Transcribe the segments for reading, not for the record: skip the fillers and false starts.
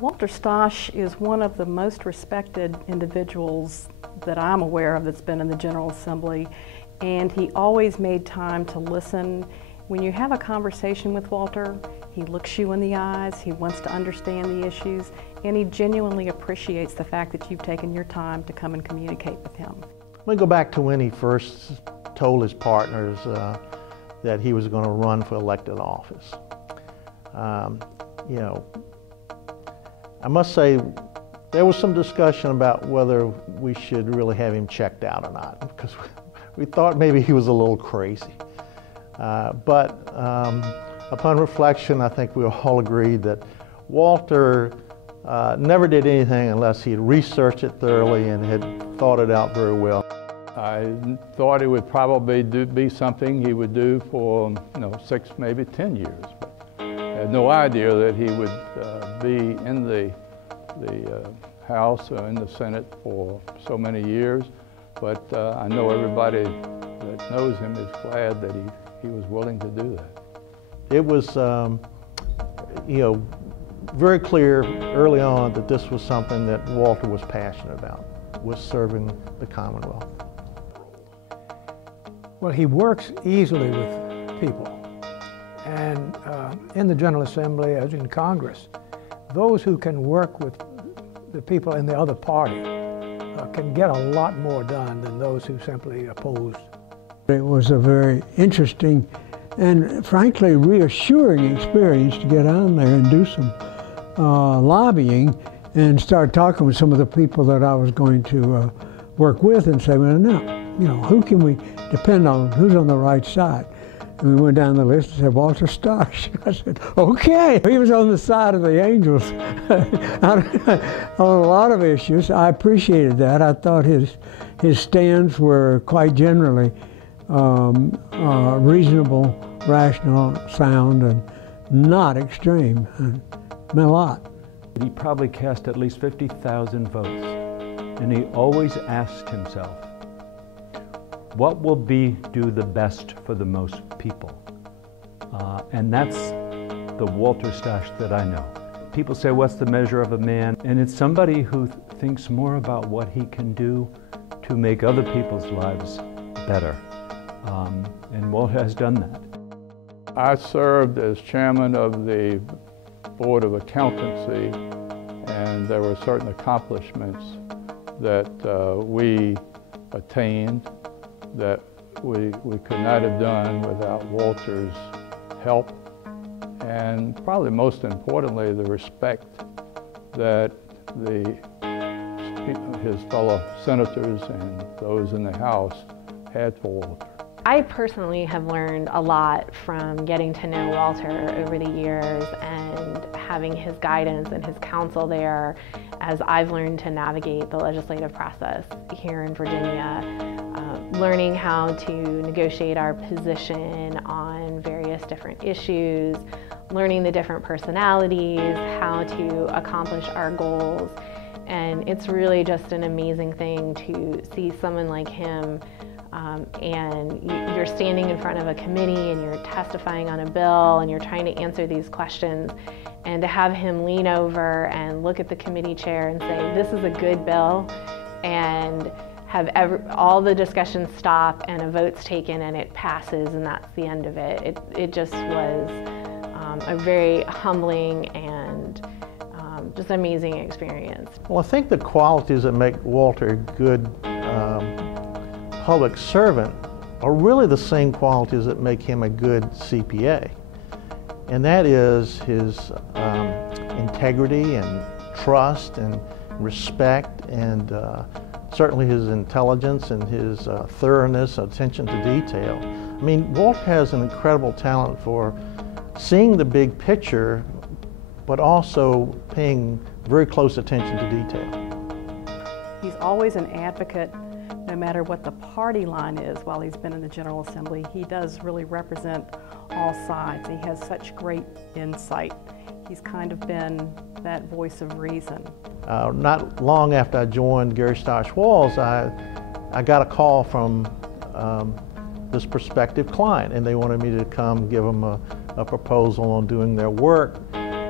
Walter Stosch is one of the most respected individuals that I'm aware of that's been in the General Assembly, and he always made time to listen. When you have a conversation with Walter, he looks you in the eyes, he wants to understand the issues, and he genuinely appreciates the fact that you've taken your time to come and communicate with him. Let me go back to when he first told his partners that he was going to run for elected office. I must say there was some discussion about whether we should really have him checked out or not, because we thought maybe he was a little crazy. But upon reflection, I think we all agreed that Walter never did anything unless he had researched it thoroughly and had thought it out very well. I thought it would probably be something he would do for 6, maybe 10 years. But I had no idea that he would be in the House or in the Senate for so many years. But I know everybody that knows him is glad that he was willing to do that. It was, very clear early on that this was something that Walter was passionate about, was serving the Commonwealth. Well, he works easily with people. And in the General Assembly, as in Congress, those who can work with the people in the other party can get a lot more done than those who simply oppose. It was a very interesting and frankly reassuring experience to get on there and do some lobbying and start talking with some of the people that I was going to work with and say, well, now, who can we depend on, who's on the right side? And we went down the list and said, Walter Stosch. I said, okay. He was on the side of the Angels on a lot of issues. I appreciated that. I thought his stands were quite generally reasonable, rational, sound, and not extreme, and meant a lot. He probably cast at least 50,000 votes, and he always asked himself, what will do the best for the most people? And that's the Walter Stosch that I know. People say, what's the measure of a man? And it's somebody who thinks more about what he can do to make other people's lives better. And Walter has done that. I served as chairman of the Board of Accountancy, and there were certain accomplishments that we attained that we could not have done without Walter's help, and probably most importantly, the respect that his fellow senators and those in the House had for Walter. I personally have learned a lot from getting to know Walter over the years and having his guidance and his counsel there as I've learned to navigate the legislative process here in Virginia, learning how to negotiate our position on various different issues, learning the different personalities, how to accomplish our goals. And it's really just an amazing thing to see someone like him and you're standing in front of a committee and you're testifying on a bill and you're trying to answer these questions, and to have him lean over and look at the committee chair and say, this is a good bill, and have all the discussions stop and a vote's taken and it passes and that's the end of it. It just was a very humbling and just amazing experience. Well, I think the qualities that make Walter a good public servant are really the same qualities that make him a good CPA. And that is his integrity and trust and respect, and certainly his intelligence and his thoroughness, attention to detail. I mean, Walter has an incredible talent for seeing the big picture, but also paying very close attention to detail. He's always an advocate, no matter what the party line is. While he's been in the General Assembly, he does really represent all sides. He has such great insight. He's kind of been that voice of reason. Not long after I joined Gary Stosch Walls, I got a call from this prospective client, and they wanted me to come give them a proposal on doing their work.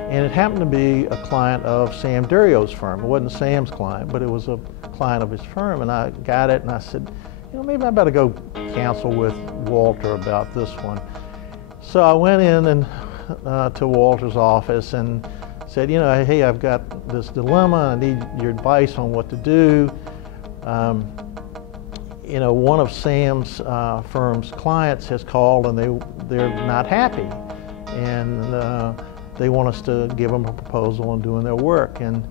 And it happened to be a client of Sam Durio's firm. It wasn't Sam's client, but it was a client of his firm. And I got it and I said, you know, maybe I better go counsel with Walter about this one. So I went in and to Walter's office and said, you know, hey, I've got this dilemma. I need your advice on what to do. You know, one of Sam's firm's clients has called and they're not happy. And they want us to give them a proposal on doing their work. And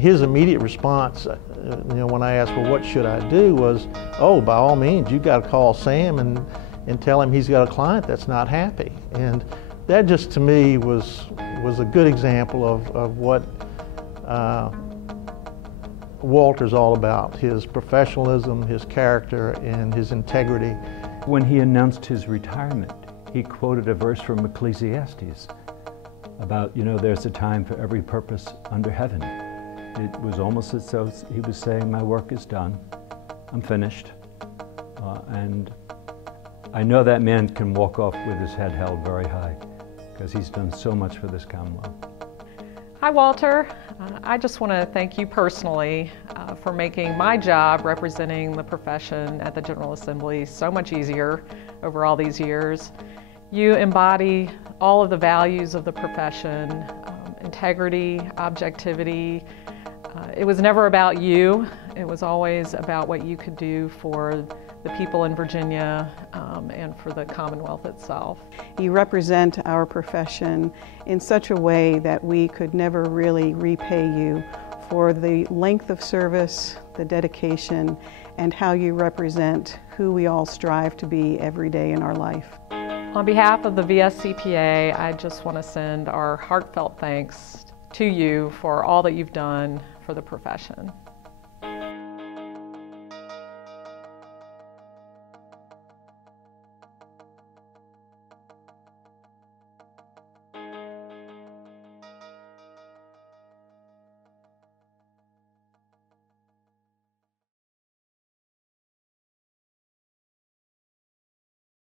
his immediate response, you know, when I asked, well, what should I do, was, oh, by all means, you've got to call Sam and tell him he's got a client that's not happy. And that just, to me, was a good example of what Walter's all about, his professionalism, his character, and his integrity. When he announced his retirement, he quoted a verse from Ecclesiastes about, you know, there's a time for every purpose under heaven. It was almost as though he was saying, my work is done, I'm finished. And I know that man can walk off with his head held very high because he's done so much for this Commonwealth. Hi, Walter. I just want to thank you personally for making my job representing the profession at the General Assembly so much easier over all these years. You embody all of the values of the profession, integrity, objectivity. It was never about you. It was always about what you could do for the people in Virginia and for the Commonwealth itself. You represent our profession in such a way that we could never really repay you for the length of service, the dedication, and how you represent who we all strive to be every day in our life. On behalf of the VSCPA, I just want to send our heartfelt thanks to you for all that you've done for the profession.